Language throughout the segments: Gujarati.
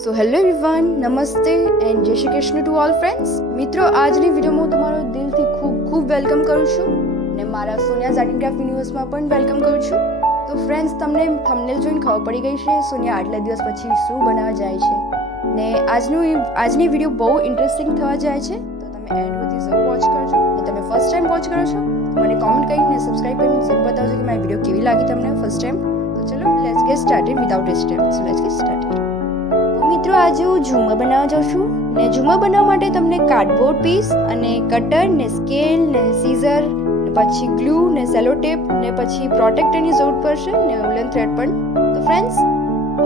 સો હેલો એવરીવન, નમસ્તે એન્ડ જય Shri Krishna to all friends. મિત્રો, આજની વિડીયોમાં હું તમારો દિલથી ખૂબ વેલકમ કરું છું ને મારા સોનિયાઝ આર્ટ એન્ડ ક્રાફ્ટ યુનિવર્સમાં પણ વેલકમ કરું છું. તો ફ્રેન્ડ્સ, તમને થંબનેલ જોઈને ખબર પડી ગઈ છે સોનિયા આટલા દિવસ પછી શું બનાવવા જાય છે ને આજની વિડીયો બહુ ઇન્ટરેસ્ટિંગ થવા જાય છે. તો તમે એન્ડ સુધી જરૂર વોચ કરજો ને તમે ફર્સ્ટ ટાઈમ વોચ કરો છો તો મને કોમેન્ટ કરીને સબસ્ક્રાઈબ કરીને જરૂર બતાવજો કે મારી વિડીયો કેવી લાગી તમને ફર્સ્ટ ટાઈમ. તો ચલો let's get started without waste time. So let's get started. મિત્રો, આજે હું ઝુમર બનાવવા જાઉં છું ને ઝુમર બનાવવા માટે તમને કાર્ડબોર્ડ પીસ અને કટર ને સ્કેલ ને સીઝર ને પછી ગ્લુ ને સેલો ટેપ ને પછી પ્રોટેક્ટરની જરૂર પડશે ને ઉલન થ્રેડ પણ. તો ફ્રેન્ડ્સ,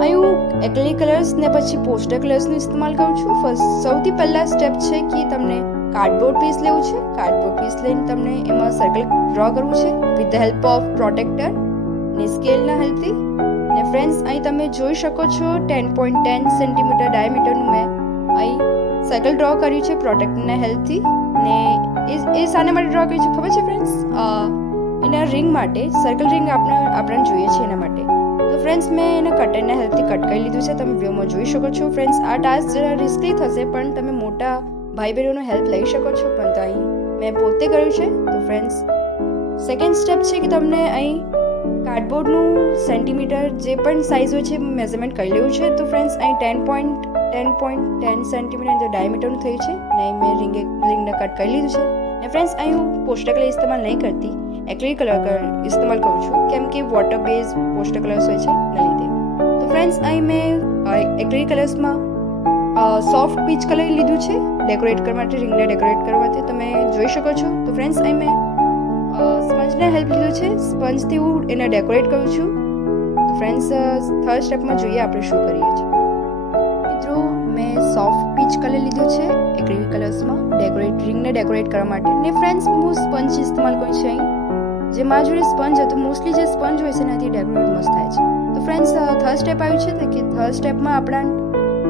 અહીં હું એક્રેલિક કલર્સ ને પછી પોસ્ટર કલર્સનો ઇસ્તેમાલ કરું છું. સૌથી પહેલા સ્ટેપ છે કે તમને કાર્ડબોર્ડ પીસ લેવું છે. કાર્ડબોર્ડ પીસ લઈને તમને એમાં સર્કલ ડ્રો કરવું છે with the help of protractor ને સ્કેલના હેલ્પથી. ને ફ્રેન્ડ્સ, અહીં તમે જોઈ શકો છો 10.10 સેન્ટીમીટર ડાયામીટરનું મેં અહીં સર્કલ ડ્રો કર્યું છે પ્રોટેક્ટરના હેલ્પથી. ને એ શાના માટે ડ્રો કર્યું છે ખબર છે ફ્રેન્ડ્સ? એના રિંગ માટે, સર્કલ રિંગ આપણને જોઈએ છે એના માટે. તો ફ્રેન્ડ્સ, મેં એને કટરના હેલ્પથી કટ કરી લીધું છે. તમે વિડીયોમાં જોઈ શકો છો. ફ્રેન્ડ્સ, આ ટાસ્ક જરા રિસ્કી થશે પણ તમે મોટા ભાઈ બહેનોનો હેલ્પ લઈ શકો છો, પણ તો અહીં મેં પોતે કર્યું છે. તો ફ્રેન્ડ્સ, સેકન્ડ સ્ટેપ છે કે તમને અહીં કાર્ડબોર્ડનું સેન્ટીમીટર જે પણ સાઇઝ હોય છે મેઝરમેન્ટ કરી લેવું છે. તો ફ્રેન્ડ્સ, અહીં 10.10 સેન્ટીમીટર ડાયામીટરનું થયું છે ને અહીં મેં રિંગને કટ કરી લીધું છે. ને ફ્રેન્ડ્સ, અહીં હું પોસ્ટર કલર ઇસ્તેમાલ નહીં કરતી, એક્રેલિક કલર ઇસ્તેમાલ કરું છું કેમ કે વોટર બેઝ પોસ્ટર કલર્સ હોય છે એના લીધે. તો ફ્રેન્ડ્સ, અહીં મેં એક્રેલિક કલર્સમાં સોફ્ટ પીચ કલર લીધું છે ડેકોરેટ કરવા માટે, રિંગને ડેકોરેટ કરવા માટે. તમે જોઈ શકો છો. તો ફ્રેન્ડ્સ, અહીં મેં સ્પંજને હેલ્પ લીધું છે. સ્પંજથી હું એને ડેકોરેટ કરું છું. તો ફ્રેન્ડ્સ, થર્ડ સ્ટેપમાં જોઈએ આપણે શું કરીએ છીએ. મિત્રો, મેં સોફ્ટ પીચ કલર લીધું છે એક્રેલિક કલર્સમાં રિંગને ડેકોરેટ કરવા માટે. ને ફ્રેન્ડ્સ, હું સ્પંજ ઇસ્તેમાલ કરું છું. અહીં જે મારા જોડે સ્પંજ હતું, મોસ્ટલી જે સ્પંજ હોય છે એનાથી ડેકોરેટ મસ્ત થાય છે. તો ફ્રેન્ડ્સ, થર્ડ સ્ટેપ આવ્યું છે કે થર્ડ સ્ટેપમાં આપણા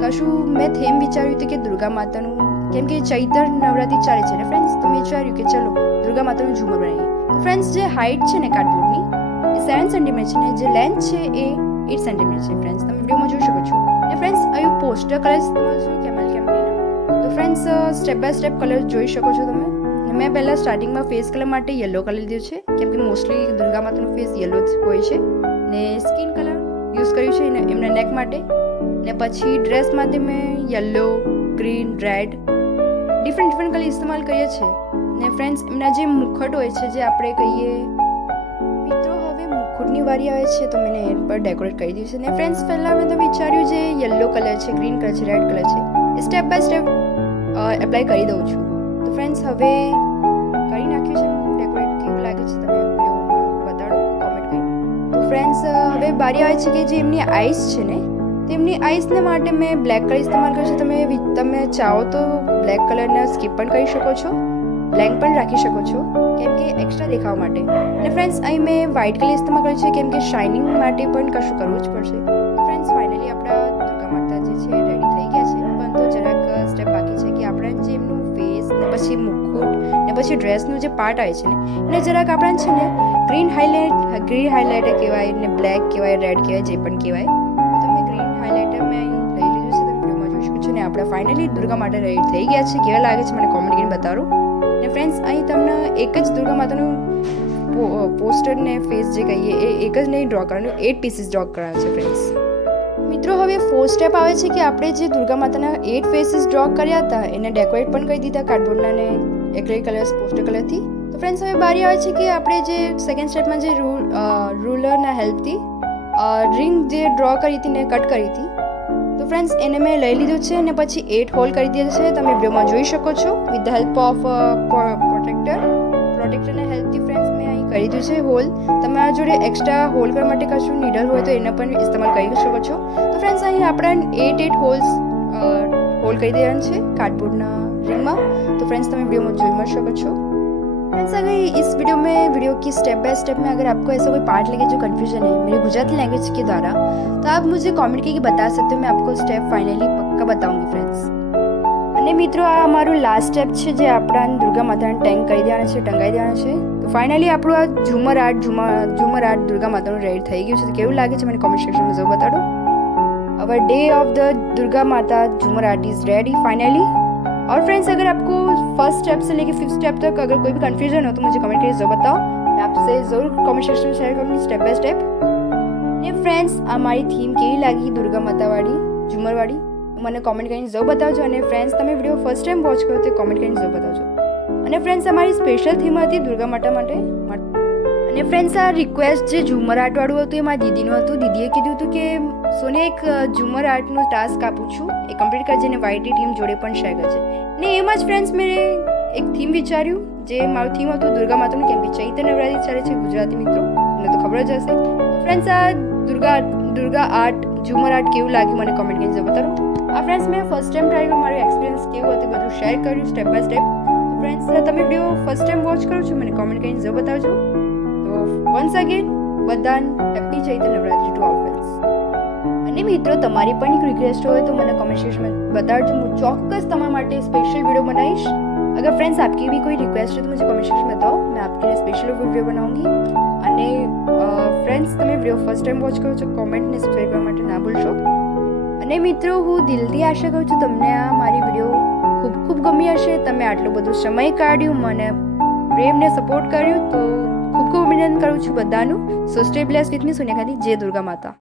કશું મેં થેમ વિચાર્યું હતું કે દુર્ગા માતાનું, કેમ કે ચૈત્ર નવરાત્રી ચાલે છે ને ફ્રેન્ડ્સ, તો મેં વિચાર્યું કે ચલો દુર્ગા માતાનું ઝુમર બનાવીએ. તો ફ્રેન્ડ્સ, જે હાઇટ છે ને કાર્ડબોર્ડની એ 7 સેન્ટીમીટર છે ને જે લેન્થ છે એ 8 સેન્ટીમીટર છે. ફ્રેન્ડ્સ, તમે વિડીયોમાં જોઈ શકો છો. ને ફ્રેન્ડ્સ, અહીં પોસ્ટર કલર ઇસ્તેમાલ છું કેમ્પનીના. તો friends, step by step colour જોઈ શકો છો તમે. મેં પહેલાં સ્ટાર્ટિંગમાં ફેસ કલર માટે યલો કલર લીધું છે કેમ કે મોસ્ટલી દુર્ગા માતાનું ફેસ યલો હોય છે. ને સ્કિન કલર યુઝ કર્યું છે એમના નેક માટે. ને પછી ડ્રેસ માટે મેં yellow, green, red different colour ઇસ્તેમાલ કરીએ છીએ. ને ફ્રેન્ડ્સ, એમના જે મુખટ હોય છે જે આપણે કહીએ, મિત્રો હવે મુખટની વારી આવે છે તો મેં એના પર ડેકોરેટ કરી દીધું છે. ને ફ્રેન્ડ્સ, પહેલાં મેં તો વિચાર્યું જે યલો કલર છે, ગ્રીન કલર છે, રેડ કલર છે એ સ્ટેપ બાય સ્ટેપ એપ્લાય કરી દઉં છું. તો ફ્રેન્ડ્સ, હવે કરી નાખ્યું છે ડેકોરેટ. કેવું લાગે છે તમે બતાડો કોમેન્ટ કરી. તો ફ્રેન્ડ્સ, હવે બારી આવે છે કે જે એમની આઈસ છે ને, તેમની આઈસને માટે મેં બ્લેક કલર ઇસ્તેમાલ કર્યું છે. તમે ચાહો તો બ્લેક કલરને સ્કીપ પણ કરી શકો છો, બ્લેન્ક પણ રાખી શકો છો કેમ કે એક્સ્ટ્રા દેખાવા માટે. અને ફ્રેન્ડ્સ, અહીં મેં વ્હાઇટ કલર ઇસ્તેમાલ કર્યું છે કેમ કે શાઇનિંગ માટે પણ કશું કરવું જ પડશે. ફ્રેન્ડ્સ, ફાઇનલી આપણા દુર્ગા માતા જે છે રેડી થઈ ગયા છે, પણ તો જરાક સ્ટેપ બાકી છે કે આપણે જે એમનું ફેસ ને પછી મુકુટ ને પછી ડ્રેસનું જે પાર્ટ આવે છે ને એને જરાક આપણે છે ને ગ્રીન હાઇલાઇટર કહેવાય ને બ્લેક કહેવાય, રેડ કહેવાય, જે પણ કહેવાય. તો તમે ગ્રીન હાઇલાઇટર મેં અહીં લઈ લીધું છે, તમે વિડીયોમાં જોઈ શકો છો. ને આપણે ફાઇનલી દુર્ગા માટે રેડી થઈ ગયા છે. કેવા લાગે છે મને કોમેન્ટ કરીને બતાવો. ને ફ્રેન્ડ્સ, અહીં તમને એક જ દુર્ગા માતાનું પોસ્ટર ને ફેસ જે કહીએ એ એક જ નહીં ડ્રો કરવાનું, 8 પીસીસ ડ્રો કરવાના છે ફ્રેન્ડ્સ. મિત્રો, હવે 4 સ્ટેપ આવે છે કે આપણે જે દુર્ગા માતાના 8 ફેસીસ ડ્રો કર્યા હતા એને ડેકોરેટ પણ કરી દીધા કાર્ડબોર્ડના ને એક્રેલિક કલર્સ પોસ્ટર કલરથી. તો ફ્રેન્ડ્સ, હવે બારી આવે છે કે આપણે જે સેકન્ડ સ્ટેપમાં જે રૂલરના હેલ્પથી રિંગ જે ડ્રો કરી હતી ને કટ કરી હતી. તો ફ્રેન્ડ્સ, એને મેં લઈ લીધું છે અને પછી 8 હોલ કરી દીધા છે. તમે વિડીયોમાં જોઈ શકો છો વિથ ધ હેલ્પ ઓફ પ્રોટેક્ટરના હેલ્પથી. ફ્રેન્ડ્સ, મેં અહીં કરી દીધું છે હોલ. તમારા જોડે એક્સ્ટ્રા હોલ કરવા માટે કશું નીડલ હોય તો એને પણ ઇસ્તેમાલ કરી શકો છો. તો ફ્રેન્ડ્સ, અહીં આપણે 8 હોલ કરી દેવાના છે કાર્ડબોર્ડના रिंगमा। तो फ्रेंड्स तुम्हें वीडियो में जोई શકો છો। फ्रेंड्स अगर इस वीडियो की स्टेप बाय स्टेप में अगर आपको ऐसा कोई पार्ट लगे जो कन्फ्यूजन है मेरी गुजराती लैंग्वेज के द्वारा, तो आप मुझे कमेंट करके बता सकते हो, मैं आपको स्टेप फाइनली पक्का बताऊंगी फ्रेंड्स। અને મિત્રો આ અમારું લાસ્ટ સ્ટેપ છે જે આપણા દુર્ગા માતાને ટેંગ કરી દેવાના છે, ટંગાઈ દેવાના છે। તો ફાઇનલી આપણું આ ઝુમર આર્ટ દુર્ગા માતાનું રેડી થઈ ગયું છે। તો કેવું લાગે છે મને કોમેન્ટ સેક્શનમાં જરૂર બતાડો। our day of the Durga माता झूमर आर्ट इज रेडी फाइनली। और फ्रेंड्स, अगर आपको फर्स्ट स्टेप से लेके 5th स्टेप तक अगर कोई भी कंफ्यूजन हो तो मुझे कमेंट करके जरूर बताओ, मैं आपसे ज़रूर कमेंट सेक्शन में शेयर करूँगी स्टेप बाय स्टेप। ને ફ્રેન્ડ્સ, અમારી થીમ કેવી લાગી દુર્ગા માતાવાળી ઝુમરવાળી મને કોમેન્ટ કરીને જરૂર બતાવજો। અને ફ્રેન્ડ્સ, તમે વિડીયો ફર્સ્ટ ટાઈમ વોચ કરો તો કોમેન્ટ કરીને જરૂર બતાવજો। અને ફ્રેન્ડ્સ, અમારી સ્પેશિયલ થીમ હતી દુર્ગા માતા માટે। અને ફ્રેન્ડ્સ, આ રિક્વેસ્ટ જે ઝુમર આર્ટવાળું હતું એ મારી દીદીનું હતું। દીદીએ કીધું હતું કે સોને એક ઝુમર આર્ટનું ટાસ્ક આપું છું, એ કમ્પ્લીટ કરજે ને વાયટી ટીમ જોડે પણ શેર કરજે। ને એમાં જ ફ્રેન્ડ્સ મેં એક થીમ વિચાર્યું, જે મારું થીમ હતું દુર્ગા માતાનું, કેમ કે ચૈત્ર નવરાત્રિ ચાલે છે ગુજરાતી મિત્રો, તમને તો ખબર જ હશે। ફ્રેન્ડ્સ, આ દુર્ગા આર્ટ ઝુમર આર્ટ કેવું લાગ્યું મને કોમેન્ટ કરીને જરૂર બતાવો। આ ફ્રેન્ડ્સ, મેં ફર્સ્ટ ટાઈમ ટ્રાય કર્યું, મારું એક્સપિરિયન્સ કેવું હતું બધું શેર કર્યું સ્ટેપ બાય સ્ટેપ। તો ફ્રેન્ડ્સ, તમે વિડીયો ફર્સ્ટ ટાઈમ વોચ કરો છો મને કોમેન્ટ કરીને જરૂર બતાવજો। તો વન્સ અગેન બધાને happy Chaitra Navratri to all friends. અને મિત્રો, તમારી પણ એક રિક્વેસ્ટ હોય તો મને કમેન્ટ સેક્શનમાં બતાવજો, હું ચોક્કસ તમારા માટે સ્पेशल वीडियो बनाइश। अगर फ्रेंड्स आपकी भी कोई रिक्वेस्ट है तो मुझे कमेंट सेक्शन में बताओ, मैं आपके लिए स्पेशल वीडियो बनाऊंगी। અને ફ્રેન્ડ્સ, તમે વિડીયો ફર્સ્ટ ટાઈમ વોચ કરો છો કોમેન્ટ ને સબસ્ક્રાઈબ કરવા માટે ના ભૂલશો। અને મિત્રો, હું દિલથી આશા કરું છું તમને આ મારી વિડીયો ખૂબ ખૂબ ગમી હશે। તમે આટલો બધો સમય કાઢ્યું, મને પ્રેમને સપોર્ટ કર્યું, તો ખૂબ ખૂબ અભિનંદન કરું છું બધાનું। સો stay blessed with me Sonia Gandhi. જય દુર્ગા માતા।